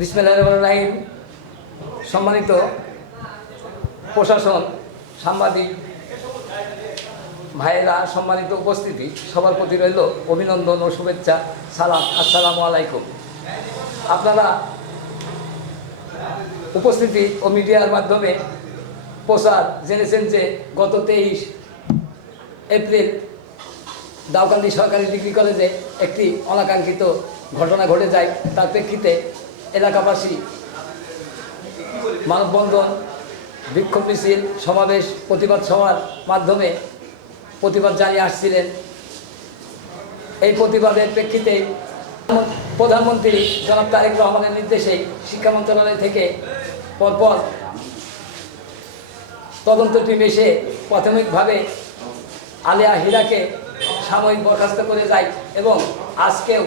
বিসমিল্লাহির রহমানির রহিম। সম্মানিত প্রশাসন, সাংবাদিক ভাইয়েরা, সম্মানিত উপস্থিতি, সবার প্রতি রইল অভিনন্দন ও শুভেচ্ছা, সালাম, আসসালামু আলাইকুম। আপনারা উপস্থিতি ও মিডিয়ার মাধ্যমে প্রচার জেনেছেন যে গত 23 এপ্রিল দাউকান্দি সরকারি ডিগ্রি কলেজে একটি অনাকাঙ্ক্ষিত ঘটনা ঘটে যায়। তার প্রেক্ষিতে এলাকাবাসী মানববন্ধন, বিক্ষোভ মিছিল, সমাবেশ, প্রতিবাদ সভার মাধ্যমে প্রতিবাদ জানিয়ে আসছিলেন। এই প্রতিবাদের প্রেক্ষিতে প্রধানমন্ত্রী জনাব তারেক রহমানের নির্দেশে শিক্ষা মন্ত্রণালয় থেকে পরপর তদন্ত টিম এসে প্রাথমিকভাবে আলেয়া হীরাকে সাময়িক বরখাস্ত করে যায় এবং আজকেও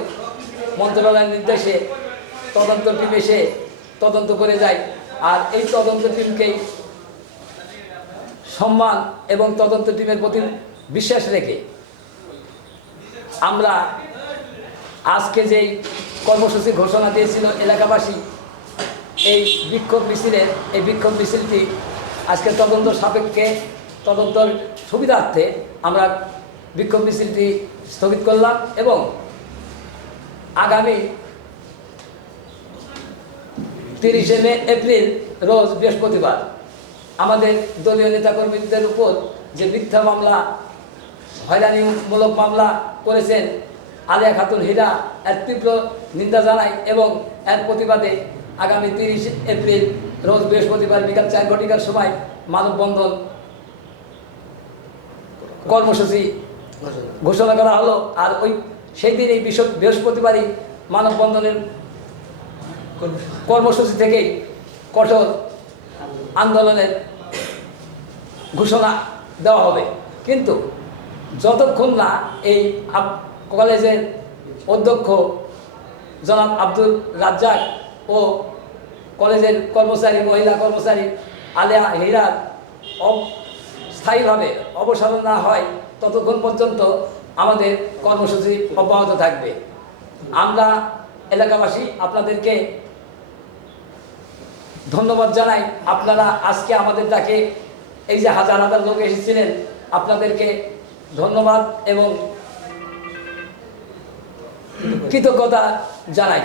মন্ত্রণালয়ের নির্দেশে তদন্ত টিম এসে তদন্ত করে যায়। আর এই তদন্ত টিমকেই সম্মান এবং তদন্ত টিমের প্রতি বিশ্বাস রেখে আমরা আজকে যেই কর্মসূচি ঘোষণা দিয়েছিল এলাকাবাসী, এই বিক্ষোভ মিছিলটি আজকে তদন্ত সাপেক্ষে, তদন্তর সুবিধার্থে আমরা বিক্ষোভ মিছিলটি স্থগিত করলাম এবং আগামী 30 এপ্রিল রোজ বৃহস্পতিবার আমাদের দলীয় নেতাকর্মীদের উপর যে মিথ্যা মামলা, হয়রানিমূলক মামলা করেছেন আলেয়া খাতুন হীরা, এর তীব্র নিন্দা জানাই এবং এর প্রতিবাদে আগামী 30 এপ্রিল রোজ বৃহস্পতিবার বিকাল 4 ঘটিকার সময় মানববন্ধন কর্মসূচি ঘোষণা করা হলো। আর সেই দিন এই বৃহস্পতিবারই মানববন্ধনের কর্মসূচি থেকেই কঠোর আন্দোলনের ঘোষণা দেওয়া হবে। কিন্তু যতক্ষণ না এই কলেজের অধ্যক্ষ জনাব আব্দুল রাজ্জাক ও কলেজের কর্মচারী, মহিলা কর্মচারী আলেয়া হীরার স্থায়ীভাবে অবসান না হয় ততক্ষণ পর্যন্ত আমাদের কর্মসূচি অব্যাহত থাকবে। আমরা এলাকাবাসী আপনাদেরকে ধন্যবাদ জানাই। আপনারা আজকে আমাদের ডাকে এই যে হাজার হাজার লোক এসেছিলেন, আপনাদেরকে ধন্যবাদ এবং কৃতজ্ঞতা জানাই।